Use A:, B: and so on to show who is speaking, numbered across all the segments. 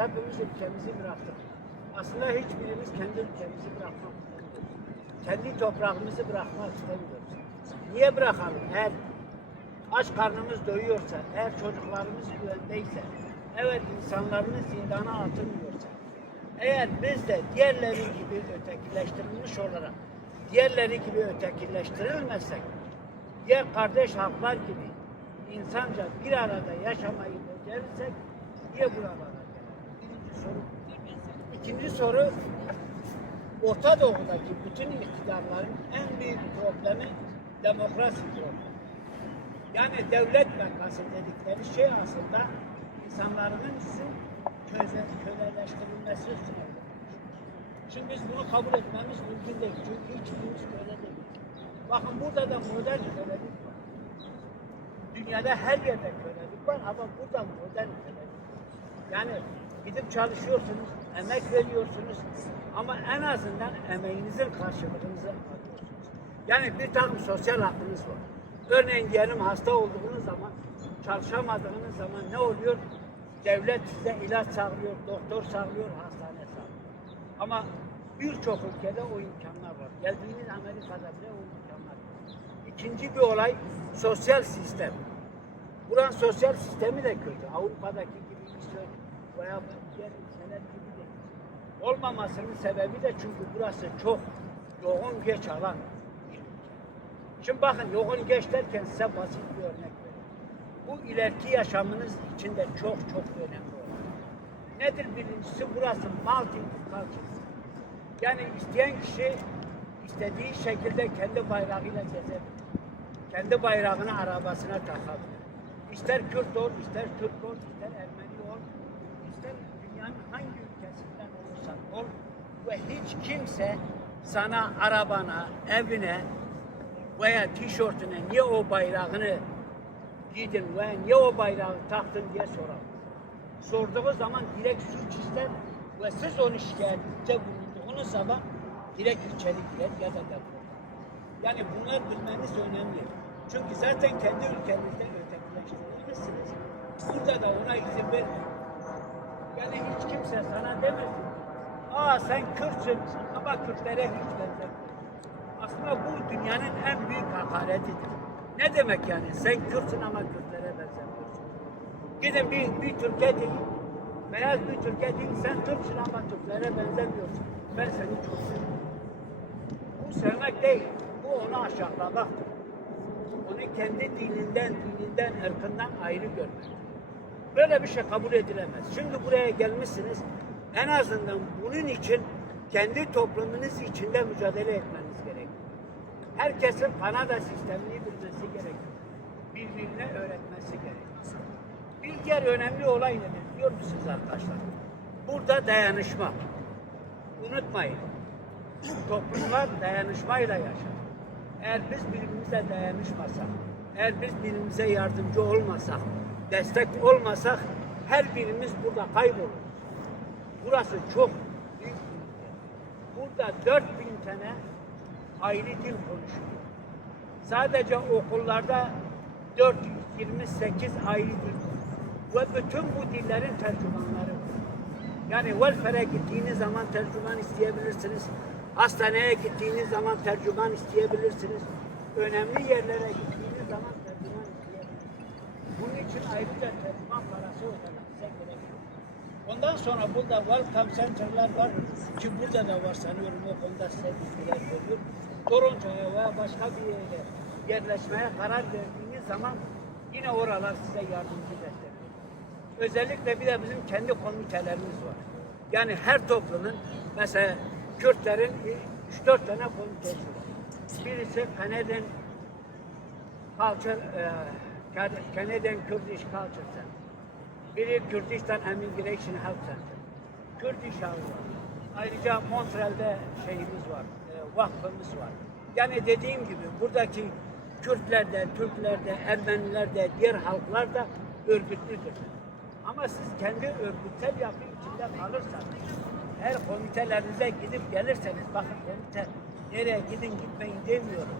A: hepimiz ülkemizi bıraktık. Aslında hiçbirimiz kendi ülkemizi bırakmak. Kendi toprağımızı bırakmak istemiyoruz. Niye bırakalım? Eğer aç karnımız doyuyorsa, eğer çocuklarımız güvendeyse, evet insanlarımız zindana atılmıyorsa, eğer biz de diğerleri gibi ötekileştirilmiş olarak, diğerleri gibi ötekileştirilmezsek, diğer kardeş halklar gibi insanca bir arada yaşamayı becerirsek, niye soru. İkinci soru, Orta Doğu'daki bütün iktidarların en büyük problemi demokrasi problemi. Yani devlet bekası dedikleri şey aslında insanlarımızın köze, köleleştirilmesi üstüne. Şimdi biz bunu kabul etmemiz mümkün değil. Çünkü hiçbirimiz köle değil. Bakın burada da modern kölelik var. Dünyada her yerde kölelik var ama burada modern kölelik var. Yani gidip çalışıyorsunuz, emek veriyorsunuz ama en azından emeğinizin karşılığınızı alıyorsunuz. Yani bir takım sosyal hakkınız var. Örneğin diyelim hasta olduğunuz zaman, çalışamadığınız zaman ne oluyor? Devlet size ilaç sağlıyor, doktor sağlıyor, hastane sağlıyor. Ama birçok ülkede o imkanlar var. Geldiğiniz Amerika'da bile o imkanlar var. İkinci bir olay sosyal sistem. Buranın sosyal sistemi de kötü. Avrupa'daki Olmamasının sebebi de çünkü burası çok yoğun geç alan. Şimdi bakın yoğun geç derken size basit bir örnek vereyim. Bu ileriki yaşamınız için de çok çok önemli olan. Nedir birincisi? Burası multicultural. Yani isteyen kişi istediği şekilde kendi bayrağıyla gezebilir. Kendi bayrağını arabasına takabilir. İster Kürt ol, ister Türk ol, ister Ermeni ol, ister dünyanın hangi olursan ol ve hiç kimse sana arabana, evine veya tişörtüne niye o bayrağını giydin veya niye o bayrağı taktın diye sorar. Sorduğu zaman direkt suç ister ve siz onu şikayette bulunduğunuz zaman direkt içeri girer ya da defol. Yani bunlar bilmeniz önemli. Çünkü zaten kendi ülkenizde ötekileştirilmişsiniz. Burada da ona izin vermeyin. Yani hiç kimse sana demesin. Aa sen Kürtsün ama Kürtlere hiç benzemiyorsun. Aslında bu dünyanın en büyük hakaretidir. Ne demek yani? Sen Kürtsün ama Kürtlere benzemiyorsun. Gidin bir, bir Türkiye değil, beyaz bir Türkiye değil, sen Türksün ama Türklere benzemiyorsun. Ben seni çok seviyorum. Bu sevmek değil, bu onu aşağılamaktır. Onu kendi dininden, dininden, ırkından ayrı görmek. Böyle bir şey kabul edilemez. Şimdi buraya gelmişsiniz, en azından bunun için kendi toplumunuz içinde mücadele etmeniz gerekiyor. Herkesin Kanada sistemini bilmesi gerekiyor. Birbirine öğretmesi gerekiyor. Bir diğer önemli olay nedir biliyor musunuz arkadaşlar? Burada dayanışma. Unutmayın. Toplumlar dayanışmayla yaşar. Eğer biz birbirimize dayanışmasak, eğer biz birbirimize yardımcı olmasak, destek olmasak her birimiz burada kayboluruz. Burası çok büyük. Burada 4000 tane ayrı dil konuşuluyor. Sadece okullarda 428 ayrı dil konuşuluyor. Ve bütün bu dillerin tercümanları. Yani welfare'e gittiğiniz zaman tercüman isteyebilirsiniz. Hastaneye gittiğiniz zaman tercüman isteyebilirsiniz. Önemli yerlere gittiğiniz zaman tercüman isteyebilirsiniz. Bunun için ayrıca tercüman parası yok. Ondan sonra burada welcome center'lar var ki burada da var sanıyorum o konuda size bilgiler. Toronto'ya veya başka bir yere yerleşmeye karar verdiğiniz zaman yine oralar size yardımcı destek. Özellikle bir de bizim kendi komitelerimiz var. Yani her toplumun mesela Kürtlerin 3-4 tane komitesi var. Birisi Canadian Culture, e, Canadian Kurdish Culture Center. Biri Kürdistan Immigration Health Center. Kurdish House var. Ayrıca Montreal'de şeyimiz var, e, vakfımız var. Yani dediğim gibi buradaki Kürtler de, Türkler de, Ermeniler de, diğer halklar da örgütlüdür. Ama siz kendi örgütsel yapı içinde kalırsanız, her komitelerinize gidip gelirseniz, bakın komite nereye gidin gitmeyin demiyorum.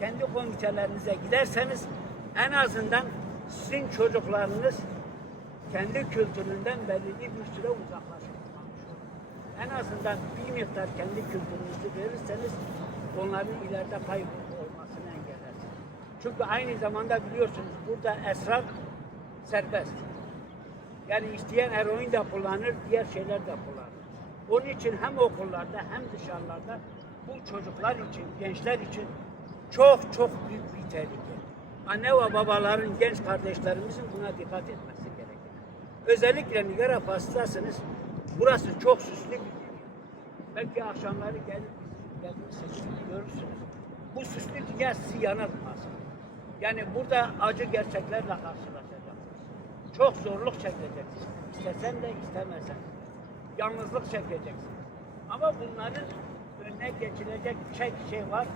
A: Kendi komitelerinize giderseniz en azından sizin çocuklarınız kendi kültüründen belirli bir süre uzaklaşmış olur. En azından bir miktar kendi kültürünüzü verirseniz onların ileride kaybolmasını engellersiniz. Çünkü aynı zamanda biliyorsunuz burada esrar serbest. Yani isteyen eroin de kullanır, diğer şeyler de kullanır. Onun için hem okullarda hem dışarılarda bu çocuklar için, gençler için çok çok büyük bir tehlike. Anne ve babaların, genç kardeşlerimizin buna dikkat etmesi. Özellikle Nigara Fası'dasınız, burası çok süslü. Belki akşamları gelip gelmişsiniz, görürsünüz. Bu süslü dünya sizi yanıltmaz. Yani burada acı gerçeklerle karşılaşacaksınız. Çok zorluk çekeceksiniz. İstesen de istemesen. Yalnızlık çekeceksiniz. Ama bunların önüne geçilecek tek şey var.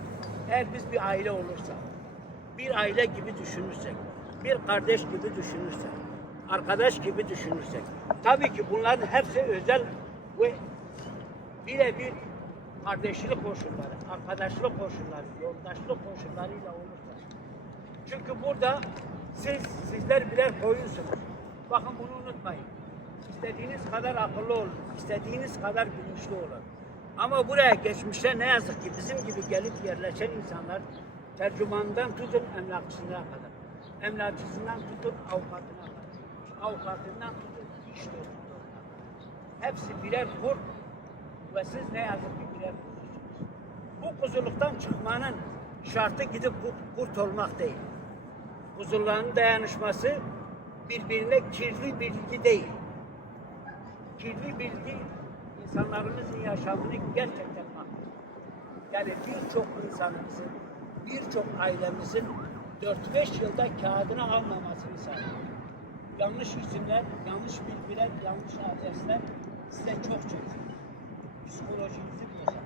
A: Eğer biz bir aile olursak, bir aile gibi düşünürsek, bir kardeş gibi düşünürsek, arkadaş gibi düşünürsek. Tabii ki bunların hepsi özel ve birebir kardeşlik koşulları, arkadaşlık koşulları, yoldaşlık koşullarıyla olursa. Çünkü burada siz, sizler birer koyunsunuz. Bakın bunu unutmayın. İstediğiniz kadar akıllı olun, istediğiniz kadar bilinçli olun. Ama buraya geçmişte ne yazık ki bizim gibi gelip yerleşen insanlar tercümandan tutun emlakçısına kadar. Emlakçısından tutun avukatına kadar. Avukatından tutun iş dostuna kadar. Hepsi birer kurt ve siz ne yazık ki birer kuzusunuz. Bu kuzuluktan çıkmanın şartı gidip kurt olmak değil. Kuzuların dayanışması birbirine kirli bilgi değil. Kirli bilgi insanlarımızın yaşamını gerçekten mahvediyor. Yani birçok insanımızın, birçok ailemizin 4-5 yılda kağıdını almamasını sağlıyor. Yanlış isimler, yanlış bilgiler, yanlış adresler size çok çekiyor. Psikolojinizi bozar.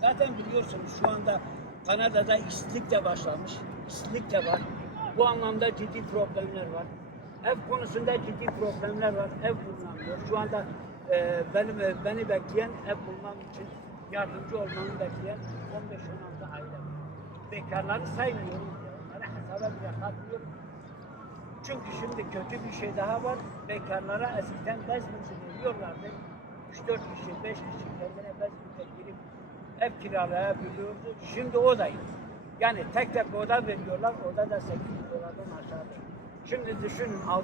A: Zaten biliyorsunuz şu anda Kanada'da işsizlik de başlamış, işsizlik de var. Bu anlamda ciddi problemler var. Ev konusunda ciddi problemler var. Ev bulunamıyor. Şu anda e, benim e, beni bekleyen ev bulmam için yardımcı olmamı bekleyen 15-16 aile var. Bekarları saymıyorum. Onları hesaba bile katmıyorum. Çünkü şimdi kötü bir şey daha var. Bekarlara eskiden bez mülkü veriyorlardı. 3-4 kişi, 5 kişi kendine bez mülkü girip ev kiralayabiliyordu. Şimdi o da yok. Yani tek tek oda veriyorlar. Oda da 800 dolardan aşağı. Şimdi düşünün 600-700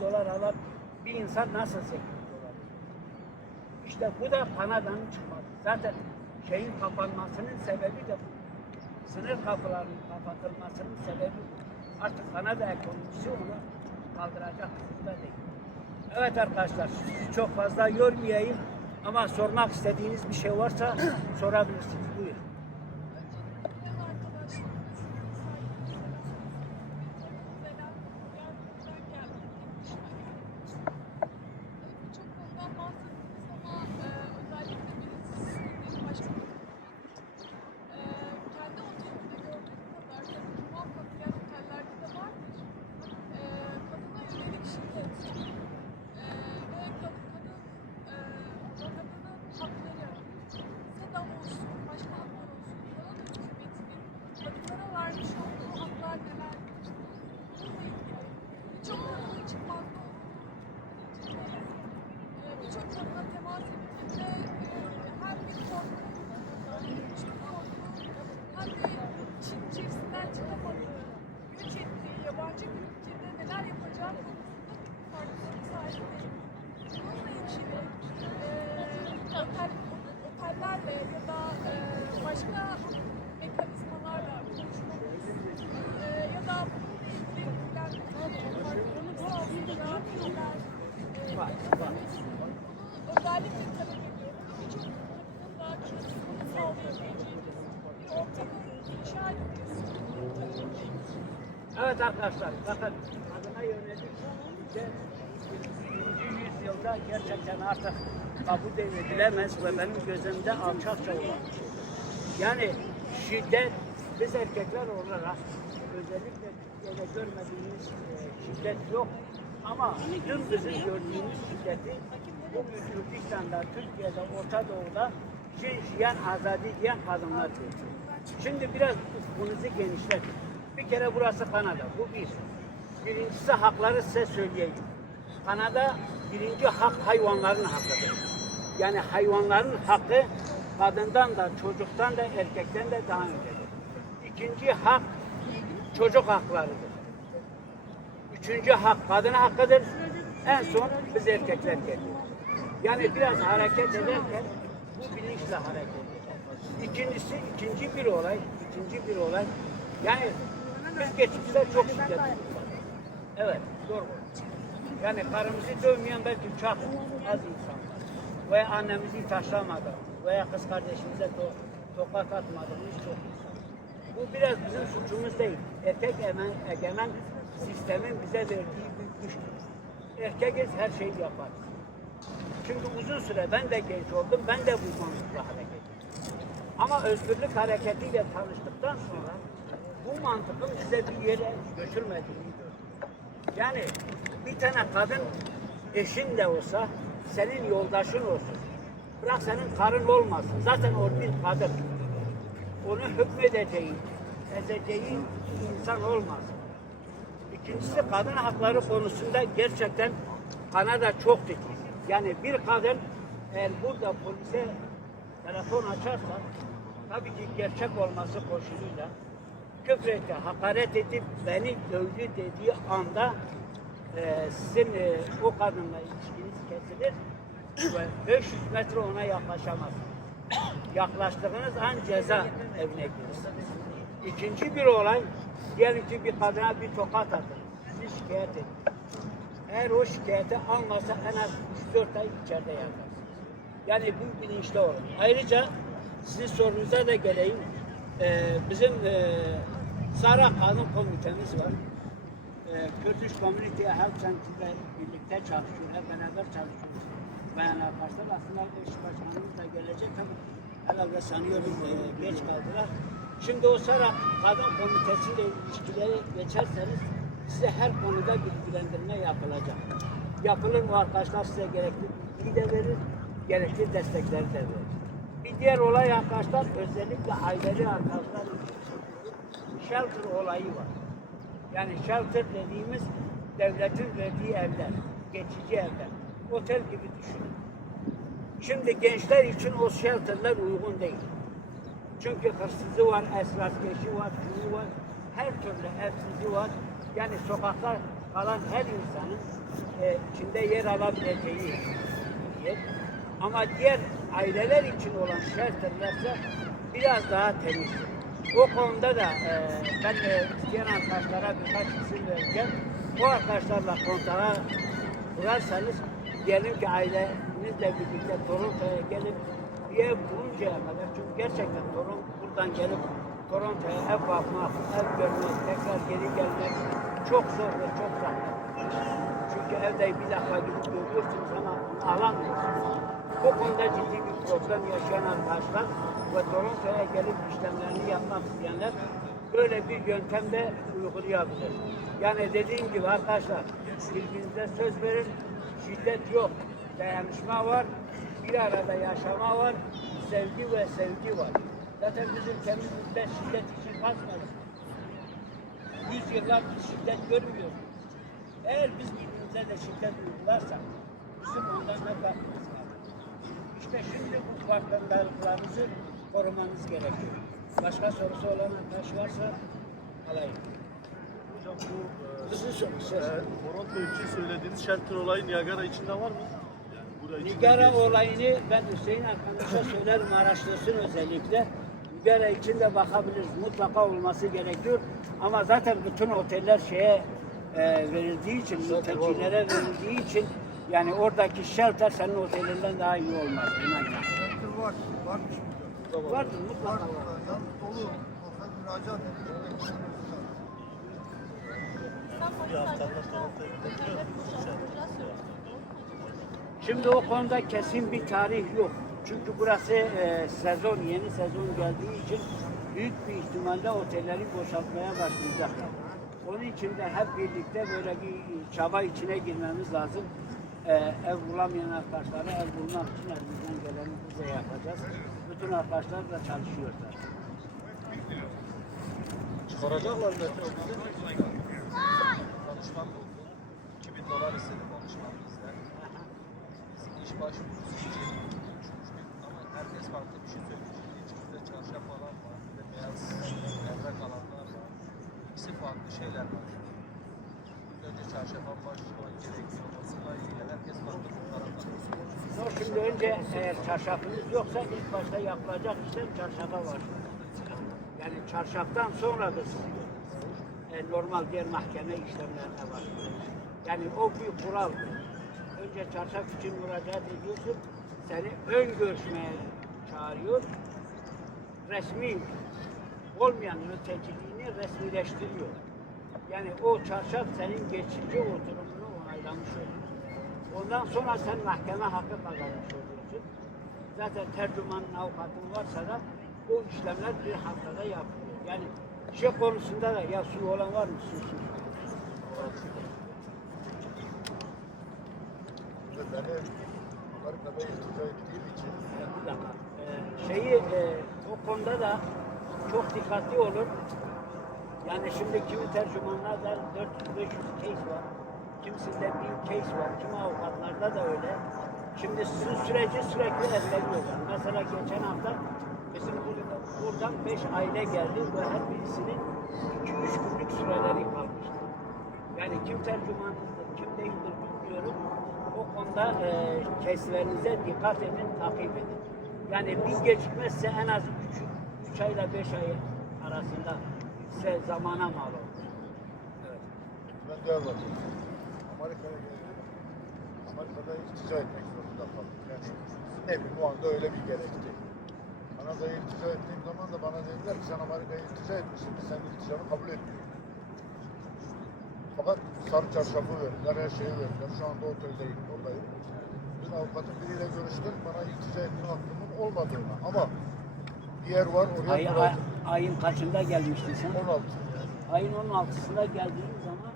A: dolar alan bir insan nasıl 800 dolar? İşte bu da Kanada'nın çıkması. Zaten şeyin kapanmasının sebebi de bu. Sınır kapılarının kapatılmasının sebebi bu. Artık Kanada ekonomisi onu kaldıracak durumda değil. Evet arkadaşlar sizi çok fazla yormayayım ama sormak istediğiniz bir şey varsa sorabilirsiniz. Buyurun.
B: Birçok konudan bahsettiniz ama e, özellikle benim sizin başka e, kendi otelimde gördüğüm kadar tabii ki muhakkak diğer otellerde de vardır. E, kadına yönelik şiddet e, ve kad- kadın e, kadının hakları SEDAV olsun, başka haklar olsun, yalan hükümetinin kadınlara vermiş olduğu haklar nelerdir? Bununla ilgili birçok kadının çıkmazda olduğu e, birçok kadına temas ettiğinde e, hem bir korku, güçlü korku, hem de Çin içerisinden çıkamadığı, göç ettiği, yabancı bir ülkede neler yapacağı konusunda farkındalık sahibiyim. Bununla ilgili e, otel, otellerle ya da e, başka mekanizmalarla konuşmamız e, ya da bununla ilgili ilgilenmemiz, farkındalık sağlayacak şeyler e,
A: Var, var.
B: bunu özellikle talep ediyorum. Birçok kadının da çözümünü sağlayabileceğimiz bir ortamı inşa ediyoruz.
A: Evet arkadaşlar bakın kadına yönelik 21. yüzyılda gerçekten artık kabul edilemez ve benim gözümde alçakça olan. Yani şiddet biz erkekler olarak özellikle Türkiye'de görmediğimiz e, şiddet yok. Ama dün bizim gördüğümüz şiddeti bugün Kürdistan'da, Türkiye'de, Orta Doğu'da Şinşiyan Azadi diyen kadınlar görüyor. Şimdi biraz ufkunuzu genişletin. Kere burası Kanada, bu bir. Birincisi hakları size söyleyeyim. Kanada birinci hak hayvanların hakkıdır. Yani hayvanların hakkı kadından da çocuktan da erkekten de daha öncedir. İkinci hak çocuk haklarıdır. Üçüncü hak kadın hakkıdır. En son biz erkekler geliyor. Yani biraz hareket ederken bu bilinçle hareket eder. İkincisi, ikinci bir olay, ikinci bir olay. Yani biz geçmişte çok şiddet. Evet, doğru. Yani karımızı dövmeyen belki çok az insan var. Veya annemizi taşlamadı. Veya kız kardeşimize to tokat atmadığımız çok insan. Bu biraz bizim suçumuz değil. Erkek emen, egemen sistemin bize verdiği bir güçtür. Erkekiz her şeyi yaparız. Çünkü uzun süre ben de genç oldum, ben de bu mantıkla hareket ettim. Ama özgürlük hareketiyle tanıştıktan sonra bu mantığın bize bir yere götürmediğini. Yani bir tane kadın eşin de olsa, senin yoldaşın olsun. Bırak senin karın olmasın. Zaten o bir kadın. Onu hükmedeceği, ezeceği insan olmaz. İkincisi kadın hakları konusunda gerçekten Kanada çok titiz. Yani bir kadın eğer burada polise telefon açarsa tabii ki gerçek olması koşuluyla küfretti, hakaret edip beni dövdü dediği anda e, sizin e, o kadınla ilişkiniz kesilir ve 500 metre ona yaklaşamazsınız. Yaklaştığınız an ceza evine girirsiniz. İkinci bir olay, diyelim ki bir kadına bir tokat atın, sizi şikayet edin. Eğer o şikayeti almasa en az 3-4 ay içeride yatarsınız. Yani bu bilinçli olun. Ayrıca sizin sorunuza da geleyim. Ee, bizim e, Sara Kadın Komitemiz var. Ee, Kurdish Community Health Center'da birlikte çalışıyorlar, beraber çalışıyoruz. Bayan arkadaşlar aslında eş başkanımız da gelecek ama herhalde sanıyorum e, geç kaldılar. Şimdi o Sara Kadın Komitesi'yle ilişkileri geçerseniz size her konuda bilgilendirme yapılacak. Yapılır o arkadaşlar size gerekli bilgi de verir, gerekli destekleri de verir. Bir diğer olay arkadaşlar özellikle aileli arkadaşlar shelter olayı var. Yani shelter dediğimiz devletin verdiği evler, geçici evler. Otel gibi düşünün. Şimdi gençler için o shelterler uygun değil. Çünkü hırsızı var, esrarkeşi var, şunu var, her türlü evsizi var. Yani sokakta kalan her insanın e, içinde yer alabileceği yer. Ama diğer aileler için olan shelterlerse biraz daha temizdir. O konuda da e, ben e, isteyen arkadaşlara birkaç isim vereceğim. O arkadaşlarla kontağa kurarsanız diyelim ki ailenizle birlikte Toronto'ya gelip bir ev buluncaya kadar çünkü gerçekten Toronto buradan gelip Toronto'ya ev bakmak, ev görmek, tekrar geri gelmek çok zor ve çok zahmet. Çünkü evde bir defa gidip görüyorsunuz ama alamıyorsunuz. Bu konuda ciddi bir problem yaşayan arkadaşlar ve Toronto'ya gelip işlemlerini yapmak isteyenler böyle bir yöntemde uygulayabilir. Yani dediğim gibi arkadaşlar birbirinize söz verin, şiddet yok, dayanışma var, bir arada yaşama var, sevgi ve sevgi var. Zaten bizim ülkemizde şiddet için kasmadık. Yüz yıllar biz şiddet görmüyoruz. Eğer biz birbirimize de şiddet uygularsak bizim ondan ne farkımız kalır? İşte şimdi bu farkındalıklarınızı korumanız gerekiyor. Başka sorusu olan arkadaş varsa alayım.
C: Hocam bu
A: sorunuz.
C: e, Toronto için söylediğiniz shelter olayı Niagara içinde var mı? Yani buraya içinde
A: Nigara
C: geçiyor.
A: olayını ben Hüseyin arkadaşa söylerim araştırsın özellikle. Nigara için de bakabiliriz. Mutlaka olması gerekiyor. Ama zaten bütün oteller şeye e, verildiği için, mültecilere verildiği için yani oradaki shelter senin otelinden daha iyi olmaz. İnan.
D: Shelter var, varmış burada.
A: Vardır
D: Var,
A: mutlaka var.
D: yalnız dolu. Fakat müracaat
C: musunuz?
A: Şimdi o konuda kesin bir tarih yok. Çünkü burası e, sezon, yeni sezon geldiği için büyük bir ihtimalle otelleri boşaltmaya başlayacaklar. Onun için de hep birlikte böyle bir çaba içine girmemiz lazım. E, ev bulamayan arkadaşlara ev bulmak için elimizden geleni biz de yapacağız. Bütün arkadaşlar da çalışıyor zaten.
C: Çıkaracaklar bizi.
E: danışman bulduk. 2000 dolar istedi danışman bizden. Biz iş başvurusu için konuşmuştuk ama herkes farklı bir şey söylemiş. İçimizde çarşaf falan var, bir de beyaz evrak alanlar var. İkisi farklı şeyler var. Alıyor.
A: No, şimdi önce eğer çarşafınız yoksa ilk başta yapılacak işlem çarşafa başlıyor. Yani çarşaftan sonra da siz e, normal diğer mahkeme işlemlerine başlıyor. Yani o bir kural. Önce çarşaf için müracaat ediyorsun. Seni ön görüşmeye çağırıyor. Resmi olmayan mülteciliğini resmileştiriyor. Yani o çarşaf senin geçici oturumunu onaylamış oluyor. Ondan sonra sen mahkeme hakkı kazanmış oluyorsun. Zaten tercümanın avukatın varsa da o işlemler bir haftada yapılıyor. Yani şey konusunda da ya su olan var mı? Su, su. Ee, şeyi e, o konuda da çok dikkatli olun. Yani şimdi kimi tercümanlarda 400-500 case var. Kimisinde 1000 case var. Kimi avukatlarda da öyle. Şimdi süreci sürekli erteliyorlar. Mesela geçen hafta bizim burada, buradan 5 aile geldi ve her birisinin 2-3 günlük süreleri kalmıştı. Yani kim tercümanınızdır, kim değildir bilmiyorum. O konuda e, keslerinize dikkat edin, takip edin. Yani bir gecikmezse en az 3 ayla 5 ay arasında size zamana mal olur. Evet.
D: ben Diyarbakır'dayım. Amerika'ya geldim. Amerika'da iltica etmek zorunda kaldım. Yani ne bileyim o anda öyle bir gerekti. Kanada'ya iltica ettiğim zaman da bana dediler ki sen Amerika'ya iltica etmişsin. Senin ilticanı kabul etmiyoruz. Fakat sarı çarşafı verdiler, her şeyi verdiler. Şu anda oteldeyim, oradayım. Dün avukatın biriyle görüştüm. Bana iltica etme hakkımın olmadığını ama bir yer var oraya
A: Ay, ayın kaçında gelmiştin sen?
D: 16.
A: Ayın 16'sında geldiğin zaman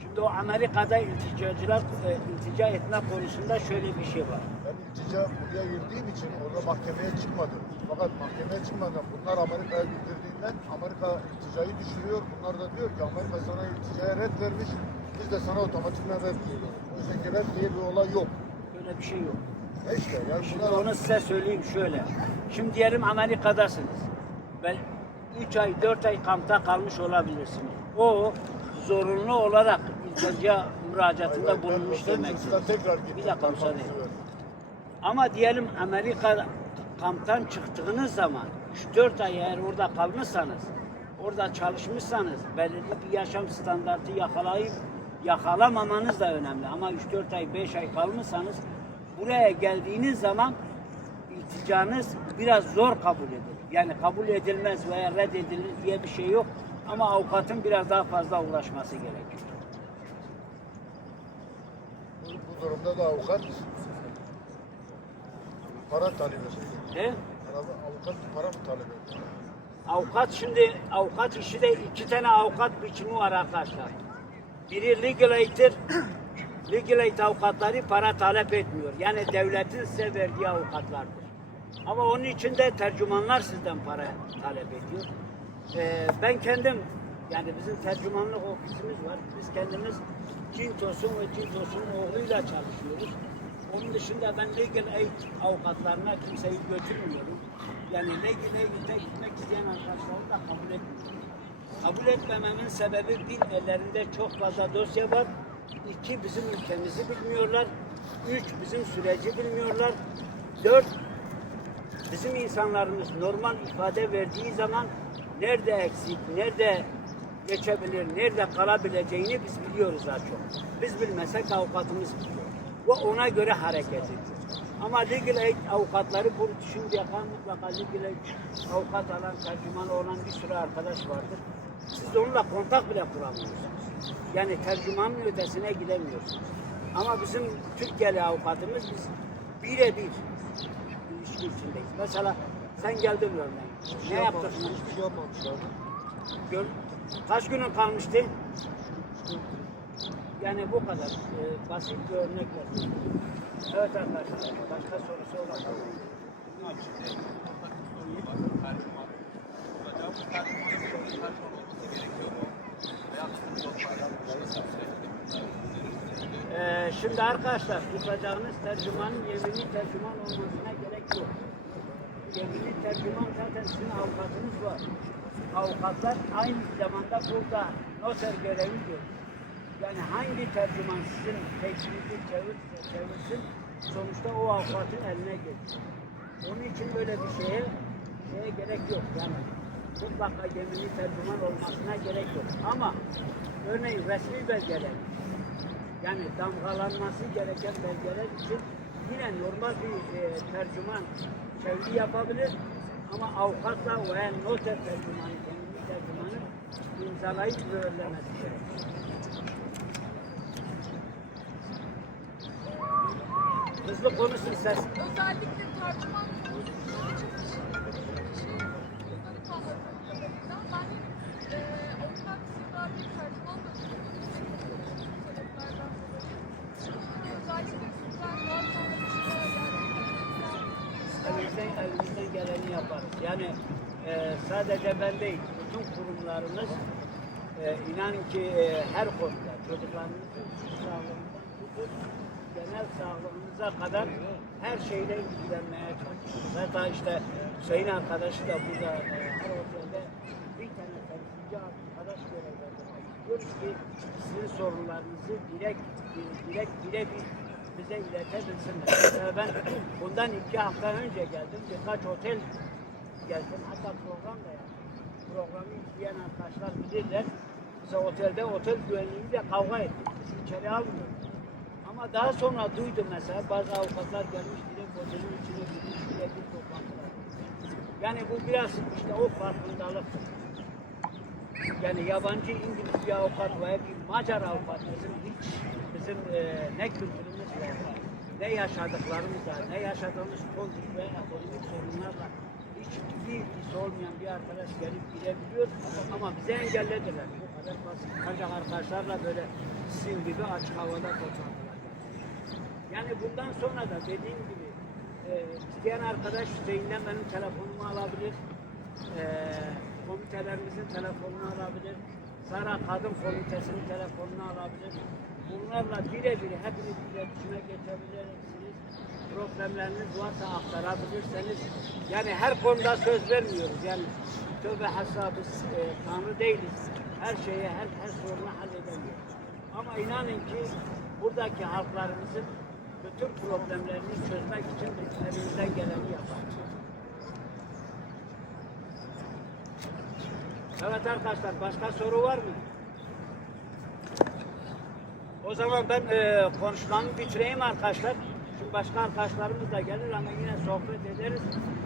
A: şimdi o Amerika'da ilticacılar e, iltica etme konusunda şöyle bir şey var.
D: Ben iltica buraya girdiğim için orada mahkemeye çıkmadım. Fakat mahkemeye çıkmadan bunlar Amerika'ya bildirdiğinden Amerika ilticayı düşürüyor. Bunlar da diyor ki Amerika sana ilticaya red vermiş. Biz de sana otomatikman red veriyoruz. Oysa ki red diye bir olay yok.
A: Böyle bir şey yok.
D: İşte yani
A: Şimdi
D: bunlar
A: onu size söyleyeyim şöyle. Şimdi diyelim Amerika'dasınız. Ve 3 ay 4 ay kampta kalmış olabilirsiniz. O zorunlu olarak iltica müracaatında bulunmuş demektir. Bir dakika müsaade. Ama diyelim Amerika kamptan çıktığınız zaman 3-4 ay eğer orada kalmışsanız, orada çalışmışsanız belirli bir yaşam standartı yakalayıp yakalamamanız da önemli. Ama 3-4 ay 5 ay kalmışsanız buraya geldiğiniz zaman ilticanız biraz zor kabul edilir. Yani kabul edilmez veya reddedilir diye bir şey yok. Ama avukatın biraz daha fazla uğraşması gerekiyor.
D: Bu, durumda da avukat para talep ediyor.
A: He?
D: Avukat para mı talep ediyor?
A: Avukat şimdi avukat işi de iki tane avukat biçimi var arkadaşlar. Biri legal aid'tir. Legal aid avukatları para talep etmiyor. Yani devletin size verdiği avukatlardır. Ama onun için de tercümanlar sizden para talep ediyor. Ee, ben kendim yani bizim tercümanlık ofisimiz var. Biz kendimiz Cintos'un ve Cintos'un oğluyla çalışıyoruz. Onun dışında ben legal aid avukatlarına kimseyi götürmüyorum. Yani legal aid'e gitmek isteyen arkadaşları da kabul etmiyorum. Kabul etmememin sebebi bir ellerinde çok fazla dosya var. İki bizim ülkemizi bilmiyorlar. Üç bizim süreci bilmiyorlar. Dört bizim insanlarımız normal ifade verdiği zaman nerede eksik, nerede geçebilir, nerede kalabileceğini biz biliyoruz daha çok. Biz bilmesek avukatımız biliyor. Ve ona göre hareket ediyor. Ama legal aid avukatları bu şimdiye kadar mutlaka legal aid avukat alan, tercüman olan bir sürü arkadaş vardır. Siz onunla kontak bile kuramıyorsunuz. Yani tercümanın ötesine gidemiyorsunuz. Ama bizim Türkiye'li avukatımız biz birebir ilişki içindeyiz. Mesela sen geldin örneğin. Ne yaptık?
D: Hiçbir şey yapmamışlardı.
A: Gör, kaç günün kalmıştı? Yani bu kadar e, basit bir örnek verdim. Evet arkadaşlar, başka sorusu olan var mı?
E: Abi şimdi ortak bir sorumuz var. Tercüman. Hocam tercüman olması gerekiyor mu? veya yollardan bir şey söyleyeyim.
A: Ee, şimdi arkadaşlar tutacağınız tercümanın yemini tercüman olmasına gerek yok. Yemini tercüman zaten sizin avukatınız var. Avukatlar aynı zamanda burada noter görevi görüyor. Yani hangi tercüman sizin teklinizi çevirse çevirsin sonuçta o avukatın eline geçiyor. Onun için böyle bir şeye, şeye gerek yok. Yani mutlaka gemini tercüman olmasına gerek yok. Ama örneğin resmi belgeler yani damgalanması gereken belgeler için yine normal bir e, tercüman çeviri yapabilir ama avukatla veya noter tercümanı, kendini tercümanı imzalayıp mühürlemesi gerekir. Hızlı konuşun ses.
B: Özellikle tercüman yani
A: Elimizden, geleni yaparız. Yani e, sadece ben değil, bütün kurumlarımız e, inanın ki e, her konuda çocuklarımızın sağlığından genel sağlığımıza kadar her şeyle ilgilenmeye çalışıyoruz. Hatta işte Hüseyin arkadaşı da burada e, her otelde bir tane temsilci arkadaş görevlerinde. Diyoruz ki sizin sorunlarınızı direkt direkt birebir bize iletebilsinler. Mesela ben bundan iki hafta önce geldim. Birkaç otel gezdim. Hatta program da yaptım. Programı izleyen arkadaşlar bilirler. Bize otelde otel güvenliğiyle kavga ettik. Bizi içeri almıyor. Ama daha sonra duydum mesela bazı avukatlar gelmiş direkt otelin içine girmiş bir toplantılar. Yani bu biraz işte o farkındalıktır. Yani yabancı İngiliz bir avukat veya bir Macar avukat bizim hiç bizim e, ne kültürümüz var, ne yaşadıklarımızla, ne yaşadığımız politik ve ekonomik sorunlarla hiçbir ilgisi olmayan bir arkadaş gelip girebiliyor ama bize engellediler. Bu kadar basit. Ancak arkadaşlarla böyle sizin gibi açık havada toplantılar. Yani bundan sonra da dediğim gibi e, isteyen arkadaş Hüseyin'den benim telefonumu alabilir. E, komitelerimizin telefonunu alabilir. Sara Kadın Komitesi'nin telefonunu alabilir. Bunlarla birebir hepiniz iletişime geçebilirsiniz. Problemleriniz varsa aktarabilirseniz. Yani her konuda söz vermiyoruz. Yani tövbe hesabız, e, Tanrı değiliz. Her şeye, her, her sorunu halledemiyoruz. Ama inanın ki buradaki halklarımızın bütün problemlerini çözmek için elimizden geleni yaparız. Evet arkadaşlar başka soru var mı? O zaman ben e, konuşmamı bitireyim arkadaşlar. Çünkü başka arkadaşlarımız da gelir ama yine sohbet ederiz.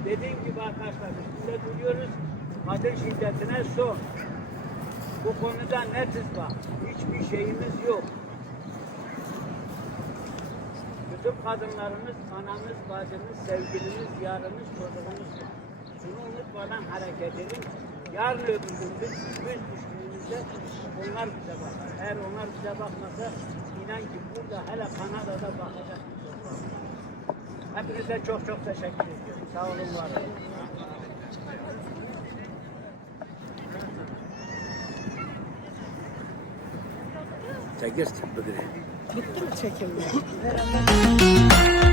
A: Dediğim gibi arkadaşlar üstünde duruyoruz. Kadın şiddetine son. Bu konuda netiz bak. Hiçbir şeyimiz yok. Bütün kadınlarımız, anamız, bacımız, sevgilimiz, yarımız, çocuğumuz. Şunu unutmadan hareket edin. Yarın öbür gün biz yüz düştüğümüzde onlar bize bakar. Eğer onlar bize bakmasa inan ki burada hele Kanada'da bakacak bir sorun var. Hepinize çok çok teşekkür ediyorum. Sağ olun, var olun.
F: Bitti mi çekimler?